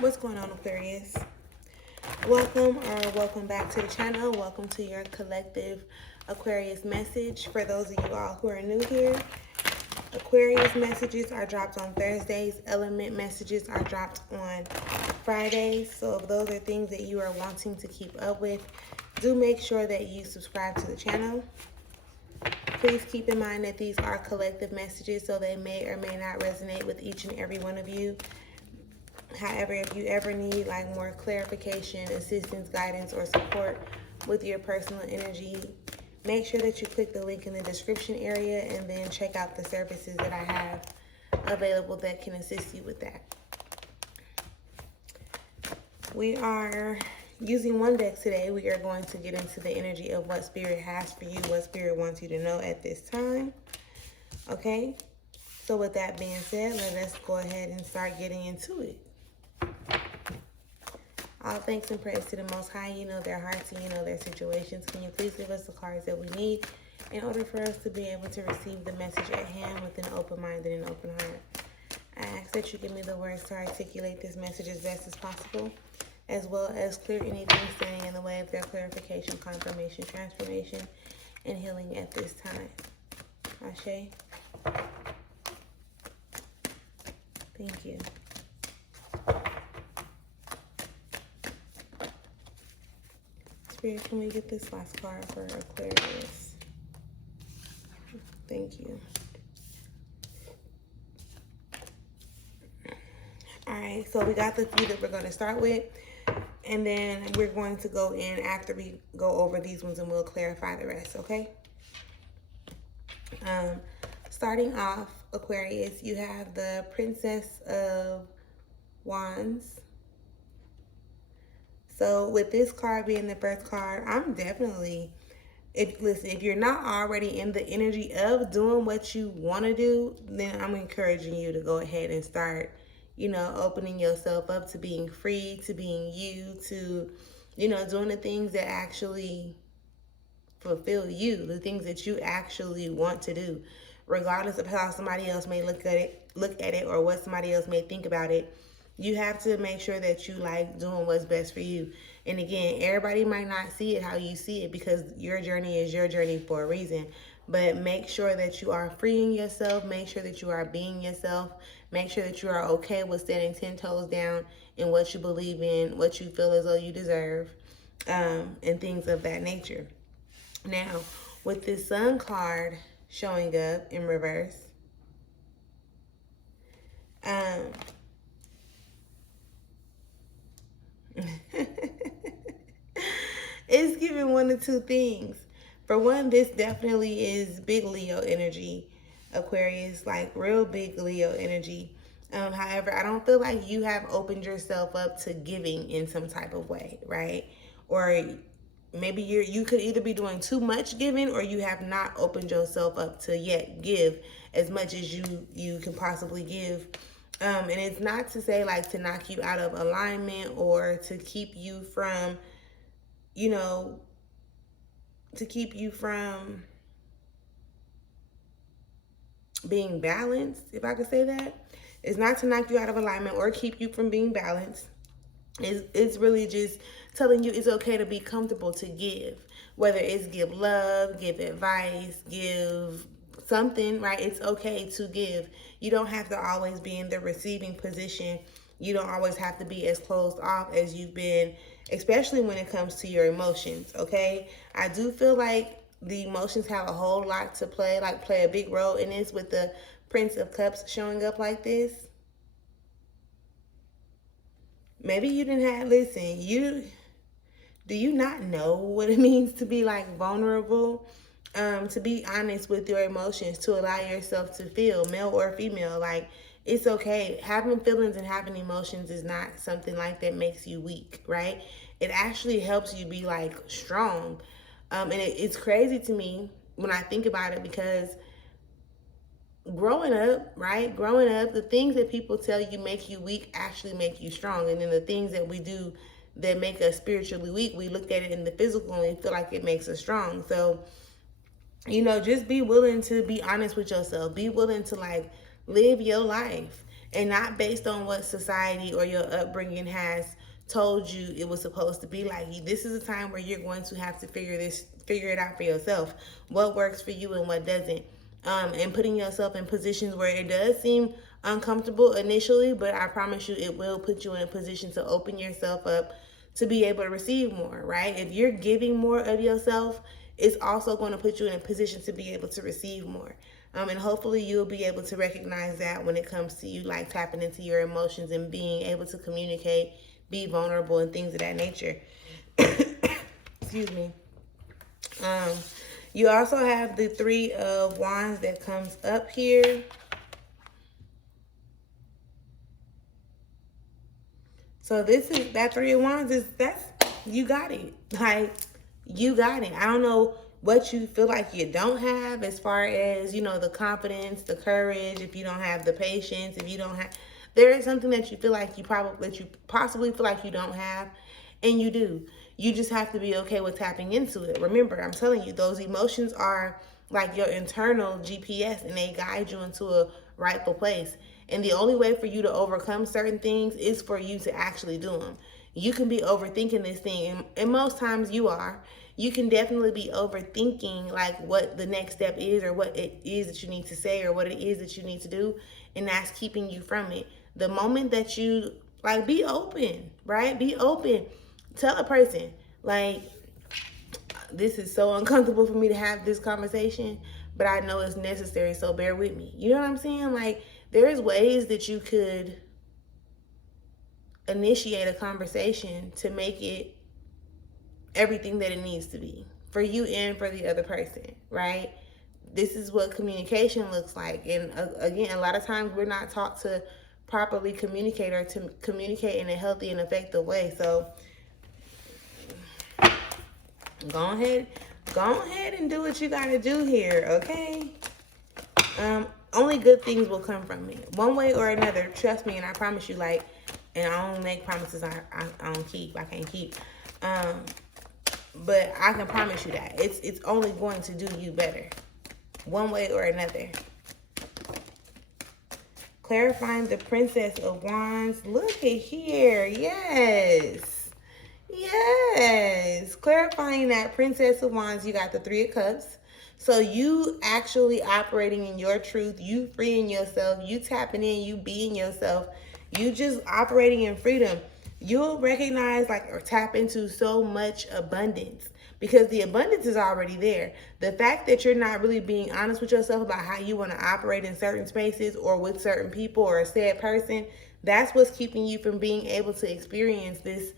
What's going on, Aquarius? Welcome back to the channel. Welcome to your collective Aquarius message. For those of you all who are new here, Aquarius messages are dropped on Thursdays. Element messages are dropped on Fridays. So if those are things that you are wanting to keep up with, do make sure that you subscribe to the channel. Please keep in mind that these are collective messages, so they may or may not resonate with each and every one of you. However, if you ever need like more clarification, assistance, guidance, or support with your personal energy, make sure that you click the link in the description area and then check out the services that I have available that can assist you with that. We are using one deck today. We are going to get into the energy of what Spirit has for you, what Spirit wants you to know at this time. Okay? So with that being said, let us go ahead and start getting into it. All thanks and praise to the Most High. You know their hearts and you know their situations. Can you please give us the cards that we need in order for us to be able to receive the message at hand with an open mind and an open heart? I ask that you give me the words to articulate this message as best as possible, as well as clear anything standing in the way of their clarification, confirmation, transformation, and healing at this time. Ashe. Thank you. Spirit, can we get this last card for Aquarius? Thank you. All right, so we got the few that we're going to start with, and then we're going to go in after we go over these ones and we'll clarify the rest, okay? Starting off, Aquarius, you have the Princess of Wands. So with this card being the first card, I'm definitely, if you're not already in the energy of doing what you want to do, then I'm encouraging you to go ahead and start, opening yourself up to being free, to being you, to, doing the things that actually fulfill you, the things that you actually want to do, regardless of how somebody else may look at it or what somebody else may think about it. You have to make sure that you like doing what's best for you. And again, everybody might not see it how you see it because your journey is your journey for a reason. But make sure that you are freeing yourself. Make sure that you are being yourself. Make sure that you are okay with standing 10 toes down in what you believe in, what you feel as though you deserve, and things of that nature. Now, with this Sun card showing up in reverse, it's giving one of two things. For one, this definitely is big Leo energy, Aquarius, like real big Leo energy. However, I don't feel like you have opened yourself up to giving in some type of way, right? Or maybe you could either be doing too much giving, or you have not opened yourself up to yet give as much as you can possibly give. And it's not to say like to knock you out of alignment or to keep you from, being balanced, if I could say that. It's not to knock you out of alignment or keep you from being balanced. It's really just telling you it's okay to be comfortable to give. Whether it's give love, give advice, give something, right? It's okay to give. You don't have to always be in the receiving position. You don't always have to be as closed off as you've been, especially when it comes to your emotions, okay? I do feel like the emotions have a whole lot to play a big role in this with the Prince of Cups showing up like this. Maybe you didn't have, listen, do you not know what it means to be like vulnerable? To be honest with your emotions, to allow yourself to feel, male or female, like it's okay. Having feelings and having emotions is not something like that makes you weak, right? It actually helps you be like strong. And it's crazy to me when I think about it because growing up, the things that people tell you make you weak actually make you strong. And then the things that we do that make us spiritually weak, we look at it in the physical and we feel like it makes us strong. So, just be willing to be honest with yourself. Be willing to like live your life. and not based on what society or your upbringing has told you it was supposed to be like. This is a time where you're going to have to figure it out for yourself, what works for you and what doesn't. And putting yourself in positions where it does seem uncomfortable initially, but I promise you it will put you in a position to open yourself up to be able to receive more, right? If you're giving more of yourself, it's also going to put you in a position to be able to receive more. And hopefully you'll be able to recognize that when it comes to you like tapping into your emotions and being able to communicate, be vulnerable, and things of that nature. Excuse me. You also have the Three of Wands that comes up here. So this is, that Three of Wands you got it. Like, you got it. I don't know what you feel like you don't have as far as, the confidence, the courage, if you don't have the patience, if you don't have, there is something that you feel like you possibly feel like you don't have, and you do. You just have to be okay with tapping into it. Remember, I'm telling you, those emotions are like your internal GPS, and they guide you into a rightful place. And the only way for you to overcome certain things is for you to actually do them. You can be overthinking this thing, and most times you are. You can definitely be overthinking like what the next step is, or what it is that you need to say, or what it is that you need to do, and that's keeping you from it. The moment that you like, be open, right? Be open. Tell a person, like, this is so uncomfortable for me to have this conversation, but I know it's necessary, so bear with me. You know what I'm saying? Like, there's ways that you could initiate a conversation to make it everything that it needs to be for you and for the other person, right? This is what communication looks like. And again, a lot of times we're not taught to properly communicate, or to communicate in a healthy and effective way. So go ahead and do what you got to do here, okay? Only good things will come from it, one way or another. Trust me, and I promise you. Like, and I don't make promises I don't keep. I can't keep. But I can promise you that it's only going to do you better, one way or another. Clarifying the Princess of Wands. Look at here. Yes. Yes. Clarifying that Princess of Wands, you got the Three of Cups. So you actually operating in your truth, you freeing yourself, you tapping in, you being yourself, you just operating in freedom. You'll recognize, like, or tap into so much abundance, because the abundance is already there. The fact that you're not really being honest with yourself about how you want to operate in certain spaces or with certain people or a said person, that's what's keeping you from being able to experience this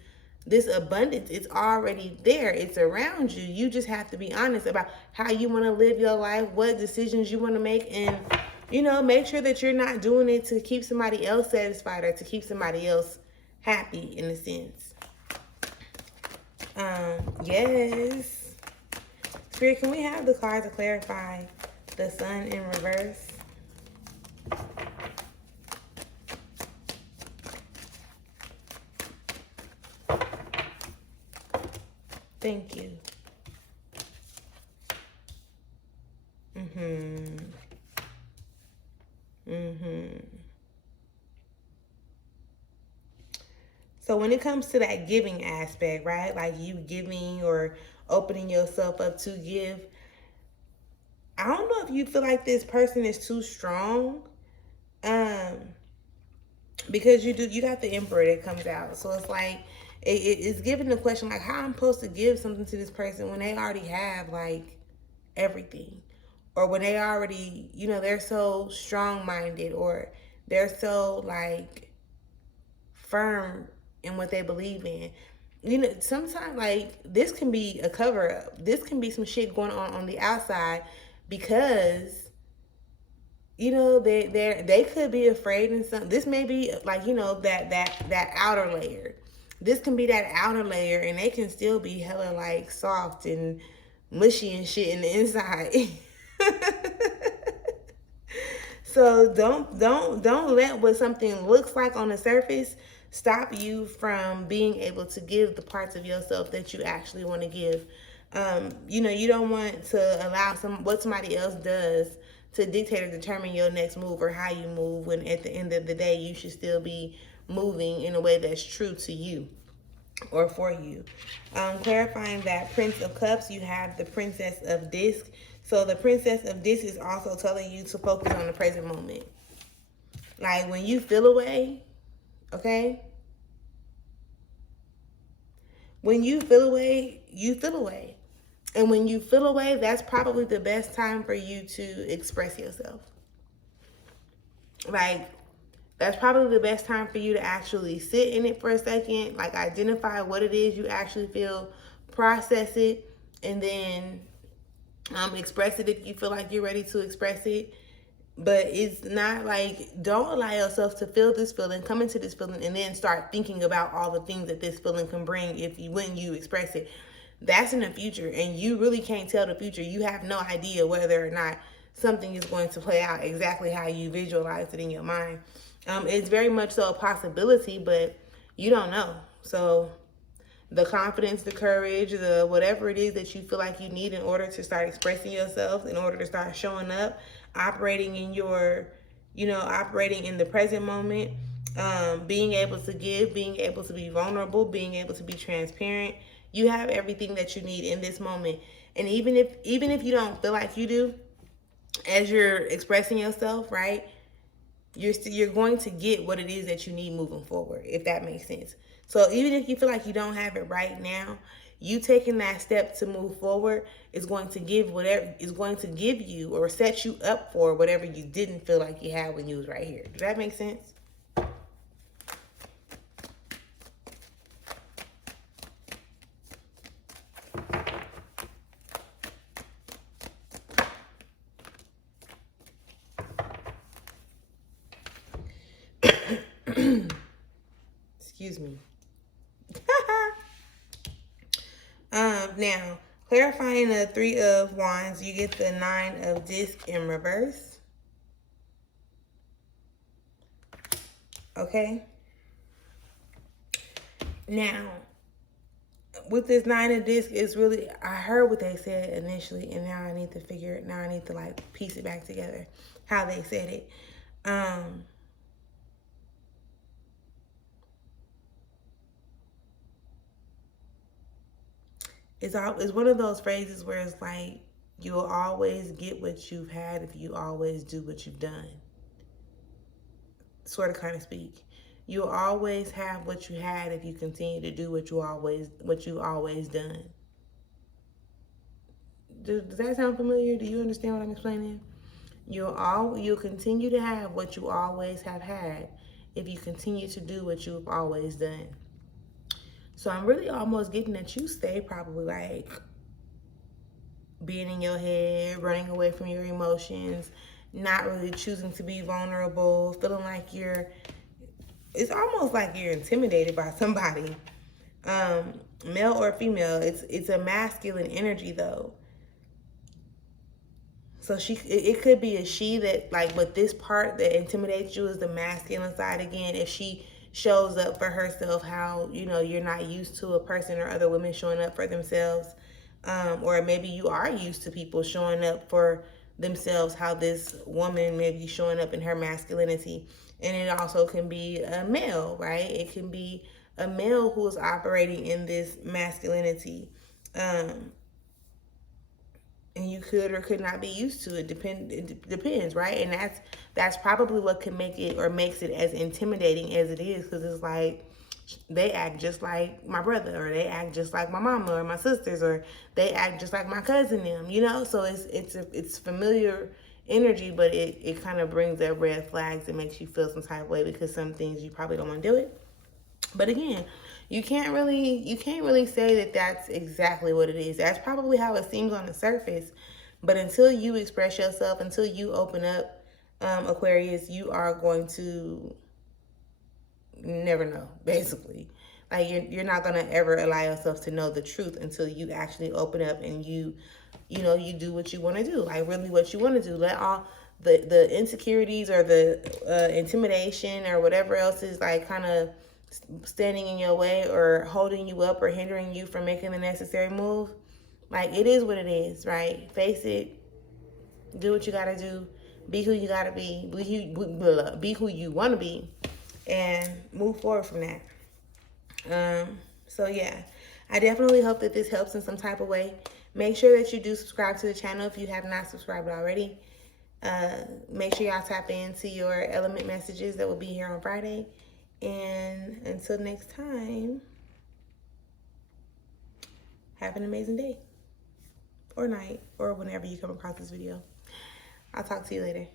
abundance. It's already there. It's around you. You just have to be honest about how you want to live your life, what decisions you want to make, and, make sure that you're not doing it to keep somebody else satisfied or to keep somebody else happy, in a sense. Yes. Spirit, can we have the cards to clarify the Sun in reverse? Thank you. So when it comes to that giving aspect, right? Like you giving or opening yourself up to give, I don't know if you feel like this person is too strong. Because you got the Emperor that comes out. So it's like, it's giving the question, like, how I'm supposed to give something to this person when they already have, like, everything. Or when they already, they're so strong-minded, or they're so, like, firm in what they believe in. Sometimes, like, this can be a cover-up. This can be some shit going on the outside, because they could be afraid, and this may be like, that outer layer. This can be that outer layer, and they can still be hella like soft and mushy and shit in the inside. So don't let what something looks like on the surface stop you from being able to give the parts of yourself that you actually want to give. You don't want to allow what somebody else does to dictate or determine your next move or how you move, when at the end of the day you should still be moving in a way that's true to you or for you. Clarifying that Prince of Cups, you have the Princess of Disc. So the Princess of Disc is also telling you to focus on the present moment. Like when you feel away, okay? When you feel away, you feel away. And when you feel away, that's probably the best time for you to express yourself. Like, that's probably the best time for you to actually sit in it for a second, like identify what it is you actually feel, process it, and then express it if you feel like you're ready to express it. But it's not like, don't allow yourself to feel this feeling, come into this feeling, and then start thinking about all the things that this feeling can bring when you express it. That's in the future, and you really can't tell the future. You have no idea whether or not something is going to play out exactly how you visualize it in your mind. It's very much so a possibility, but you don't know. So the confidence, the courage, the whatever it is that you feel like you need in order to start expressing yourself, in order to start showing up, operating in your, operating in the present moment, being able to give, being able to be vulnerable, being able to be transparent. You have everything that you need in this moment. And even if you don't feel like you do, as you're expressing yourself, right, you're going to get what it is that you need moving forward, if that makes sense. So even if you feel like you don't have it right now, you taking that step to move forward is going to give you or set you up for whatever you didn't feel like you had when you was right here. Does that make sense? Excuse me. Now, clarifying the Three of Wands, you get the Nine of Discs in reverse. Okay. Now, with this Nine of Discs, it's really, I heard what they said initially, and now I need to like piece it back together, how they said it. It's one of those phrases where it's like, you'll always get what you've had if you always do what you've done. Sort of kind of speak. You'll always have what you had if you continue to do what you've always done. Does that sound familiar? Do you understand what I'm explaining? You'll continue to have what you always have had if you continue to do what you've always done. So I'm really almost getting that you stay probably like being in your head, running away from your emotions, not really choosing to be vulnerable, feeling like it's almost like you're intimidated by somebody, male or female. It's a masculine energy though. So it could be a she that, like, but this part that intimidates you is the masculine side again. If she shows up for herself how, you're not used to a person or other women showing up for themselves, or maybe you are used to people showing up for themselves, how this woman may be showing up in her masculinity. And it also can be a male, right? It can be a male who is operating in this masculinity. And you could or could not be used to it. It depends, right? And that's probably what can make it, or makes it as intimidating as it is, because it's like they act just like my brother, or they act just like my mama or my sisters, or they act just like my cousin them, So it's familiar energy, but it kind of brings up red flags and makes you feel some type of way, because some things you probably don't want to do it. But again, you can't really say that that's exactly what it is. That's probably how it seems on the surface. But until you express yourself, until you open up, Aquarius, you are going to never know, basically. Like you're not going to ever allow yourself to know the truth until you actually open up and you do what you want to do. Like really what you want to do. Let all the insecurities or the intimidation or whatever else is like kind of standing in your way or holding you up or hindering you from making the necessary move. Like, it is what it is, right? Face it, do what you gotta do, Be who you gotta be. Be who you want to be, and move forward from that. So yeah, I definitely hope that this helps in some type of way. Make sure that you do subscribe to the channel if you have not subscribed already. Make sure y'all tap into your element messages that will be here on Friday. And until next time, have an amazing day or night or whenever you come across this video. I'll talk to you later.